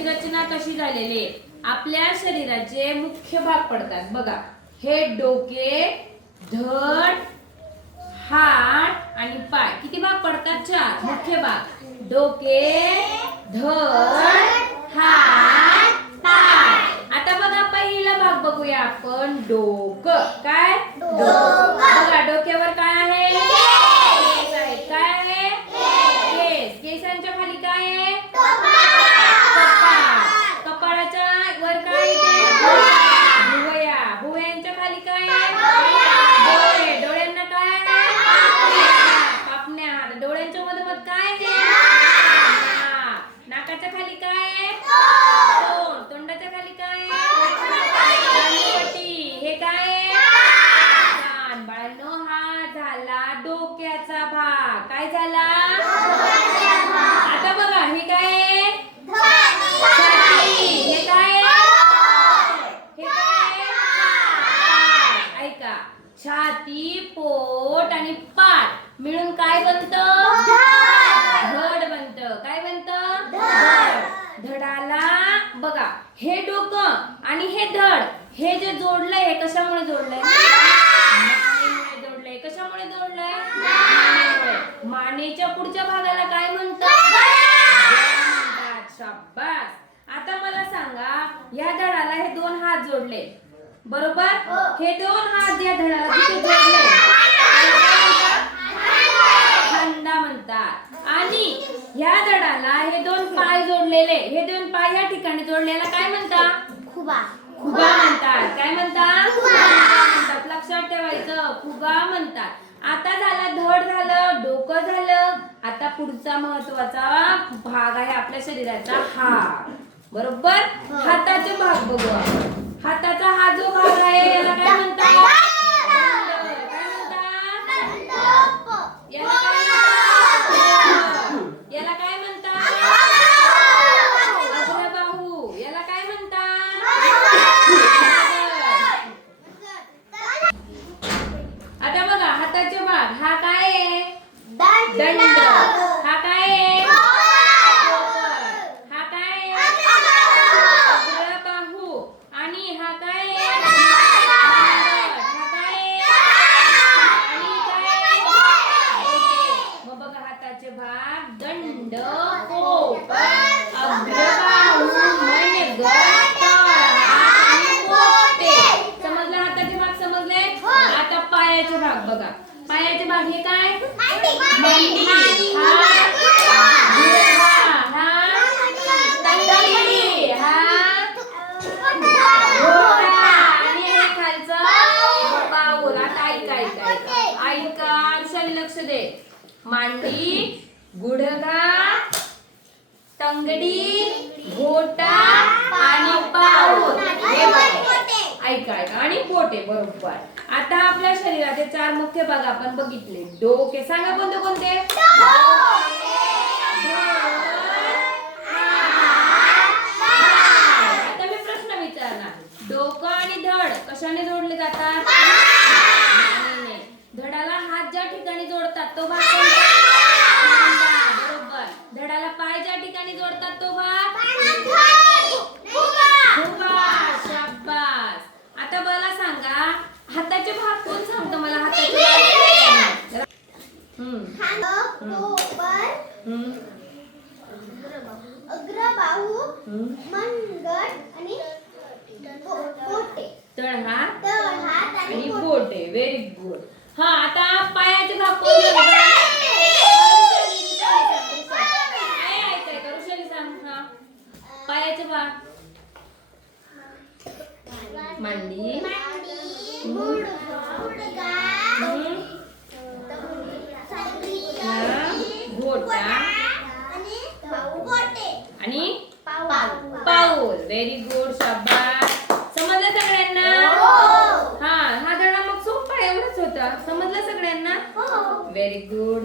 शरीराची रचना कशी झालेली आहे? आपल्या शरीराचे मुख्य भाग पडतात. बघा हे डोके धड हात आणि पाय किती भाग पडतात? चार. मुख्य भाग. डोके धड हात पाय. आता बघा पहिला भाग बघूया आपण. डोकं. काय? डोकं डोक्यावर काय आहे केस आहेत. काय आहे केस केसांच्या खाली काय आहे कपाळ कपाळाच्या वर काय येते भुवया काय? डोळे. डोळ्यांना काय पापण्या डोळ्यांच्या मधोमध काय. नाकाच्या खाली काय? तोंड. तोंडाच्या खाली काय? कानपट्टी. हे काय? कान बाळांनो हा झाला डोक्याचा भाग. काय झाला आता बघा हे काय आहे छाती. हे काय आहे? हे काय आहे? पाठ. ऐका छाती पोट आणि पाठ. मिळून काय बनत? धड. बनत. काय बनत? धड. धडाला बघा हे डोकं आणि हे धड हे जे जोडलंय हे कशामुळे जोडलंय? जोडलंय. कशामुळे जोडलंय. मानेच्या पुढच्या भागाला काय म्हणतात. शाबास. आता मला सांगा या धडाला हे दोन हात जोडले. बरोबर? हे. दोन हात या धडाला जिथे जोडले? खांदा म्हणतात. आणि ह्या धडाला हे दोन पाय जोडलेले. हे दोन पाय या ठिकाणी जोडलेला काय म्हणतात खुबा. फुगा म्हणतात. काय म्हणतात म्हणतात. लक्षात ठेवायचं. फुगा म्हणतात. आता झाला धड झालं डोकं झालं. आता पुढचा महत्त्वाचा भाग आहे आपल्या शरीराचा हात. बरोबर? हाताचे भाग बघू आपण हाताचा हा जो भाग आहे याला काय म्हणतात दंड. काय म्हणतात याला काय म्हणतात याला काय म्हणतात अग्रबाहू याला काय म्हणतात आता बघा हाताचे भाग हा काय आहे? दंड हा काय आहे. हा काय अग्रबाहू. आणि हा काय. हा काय आहे? आणि काय आहे? मग बघा हाताचे भाग दंड कोपर अग्रबाहू समजलं हाताचे भाग समजले आता पायाचे भाग बघा. काय ऐका ऐका अनुषाने लक्ष दे. मांडी गुडघा तंगडी घोटा आणि पाऊल. ऐका ऐका. आणि पोटे. बरोबर. आता आपल्या शरीराचे मुख्य भाग आपण बघितले. डोके सांगा कोणते कोणते? अग्रबाहू. मनगट आणि तळहात हात आणि बोटे व्हेरी गुड हा आता पायाचे भाग कोण सांगणार? ऋषाली, ऋषाली सांग, ऋषाली. काय ऐकाय का? ऋषाली सांग हा पायाचे भाग मांडी गुडघा हम्म, हा, घोटा आणि पोटे आणि पाऊल पाऊल व्हेरी गुड शाबास समजलं सगळ्यांना? हो. हा हा धडा मग सोपा एवढंच होता. समजलं सगळ्यांना? हो. Very good